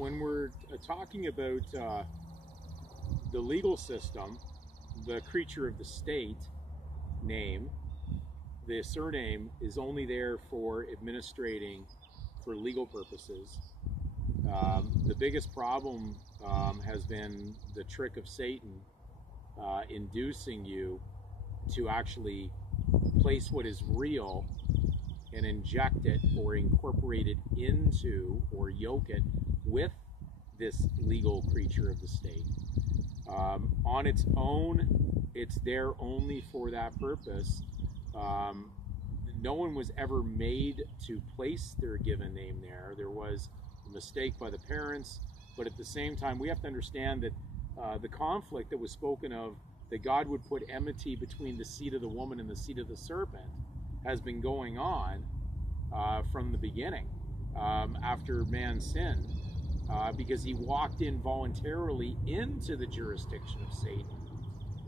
when we're talking about the legal system, the creature of the state name, the surname is only there for administrating for legal purposes. The biggest problem has been the trick of Satan inducing you to actually place what is real and inject it or incorporate it into or yoke it with this legal creature of the state. On its own, it's there only for that purpose. No one was ever made to place their given name there. There was a mistake by the parents, but at the same time, we have to understand that the conflict that was spoken of, that God would put enmity between the seed of the woman and the seed of the serpent, has been going on from the beginning after man sinned, because he walked in voluntarily into the jurisdiction of Satan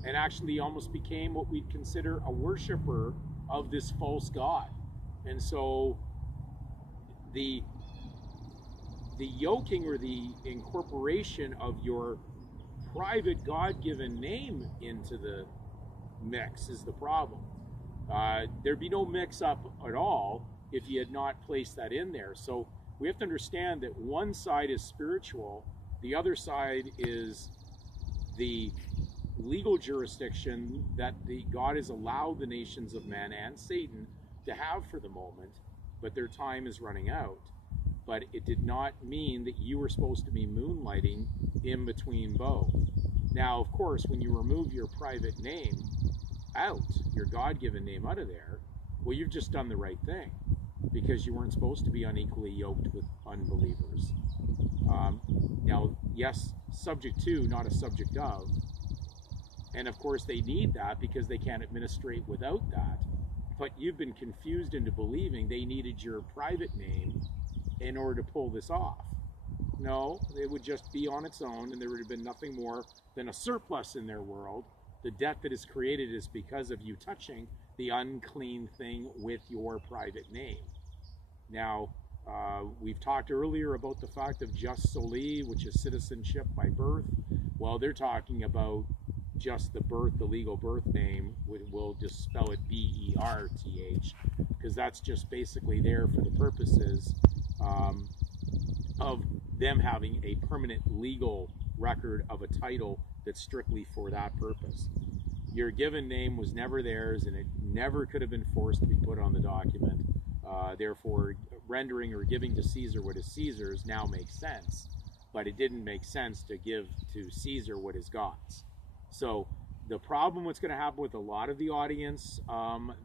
and actually almost became what we'd consider a worshiper of this false god. And so the yoking or the incorporation of your private God-given name into the mix is the problem. There'd be no mix-up at all if you had not placed that in there. So we have to understand that one side is spiritual, the other side is the legal jurisdiction that God has allowed the nations of man and Satan to have for the moment, but their time is running out. But it did not mean that you were supposed to be moonlighting in between both. Now, of course, when you remove your private name out, your God-given name out of there, well, you've just done the right thing, because you weren't supposed to be unequally yoked with unbelievers. Now, yes, subject to, not a subject of. And of course, they need that because they can't administrate without that. But you've been confused into believing they needed your private name in order to pull this off. No, it would just be on its own, and there would have been nothing more than a surplus in their world. The debt that is created is because of you touching the unclean thing with your private name. Now, we've talked earlier about the fact of jus soli, which is citizenship by birth. Well, they're talking about just the birth, the legal birth name. We'll just spell it B-E-R-T-H, because that's just basically there for the purposes of them having a permanent legal record of a title that's strictly for that purpose. Your given name was never theirs, and it never could have been forced to be put on the document. Therefore, rendering or giving to Caesar what is Caesar's now makes sense, but it didn't make sense to give to Caesar what is God's. So the problem what's going to happen with a lot of the audience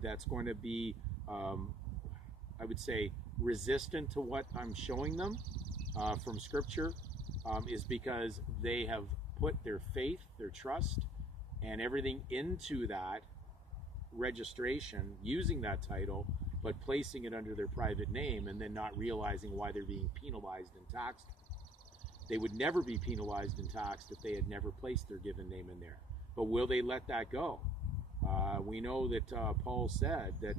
that's going to be, I would say, resistant to what I'm showing them from Scripture is because they have put their faith, their trust, and everything into that registration, using that title, but placing it under their private name and then not realizing why they're being penalized and taxed. They would never be penalized and taxed if they had never placed their given name in there. But will they let that go? We know that Paul said that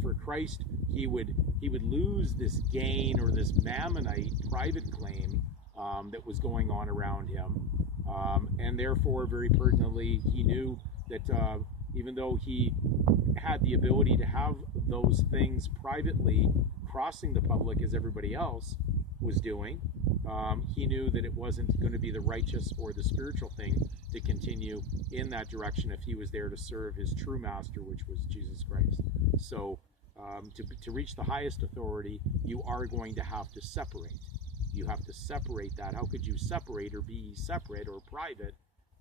for Christ he would lose this gain or this Mammonite private claim that was going on around him, and therefore very pertinently he knew that even though he had the ability to have those things privately crossing the public as everybody else was doing, he knew that it wasn't going to be the righteous or the spiritual thing to continue in that direction if he was there to serve his true master, which was Jesus Christ. So to reach the highest authority, you are going to have to separate. You have to separate that. How could you separate or be separate or private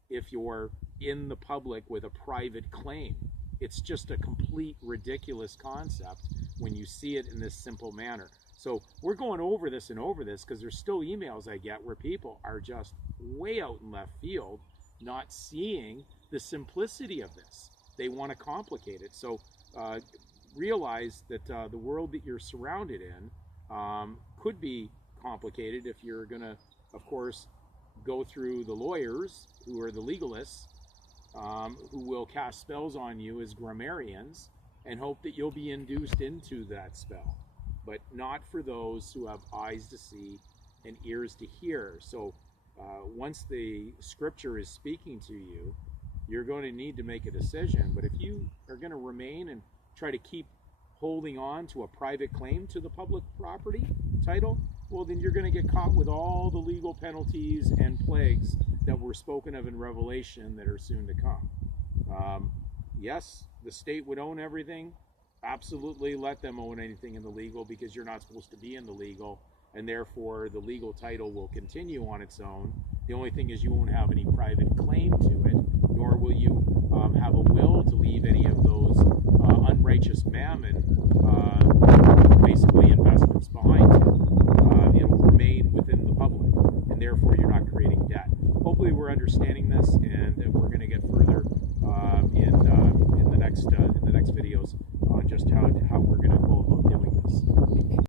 if you're in the public with a private claim? It's just a complete ridiculous concept when you see it in this simple manner. So we're going over this because there's still emails I get where people are just way out in left field, not seeing the simplicity of this. They want to complicate it. So realize that the world that you're surrounded in could be complicated if you're going to, of course, go through the lawyers who are the legalists, who will cast spells on you as grammarians and hope that you'll be induced into that spell. but not for those who have eyes to see and ears to hear. So once the scripture is speaking to you, you're going to need to make a decision. But if you are going to remain and try to keep holding on to a private claim to the public property title, well, then you're going to get caught with all the legal penalties and plagues that were spoken of in Revelation that are soon to come. Yes, the state would own everything. Absolutely let them own anything in the legal, because you're not supposed to be in the legal, and therefore the legal title will continue on its own. The only thing is you won't have any private claim to it, nor will you have a will to leave any of those unrighteous mammon, basically investments behind you. It will remain within the public, and therefore you're not creating debt. Hopefully we're understanding this, and we're going to get further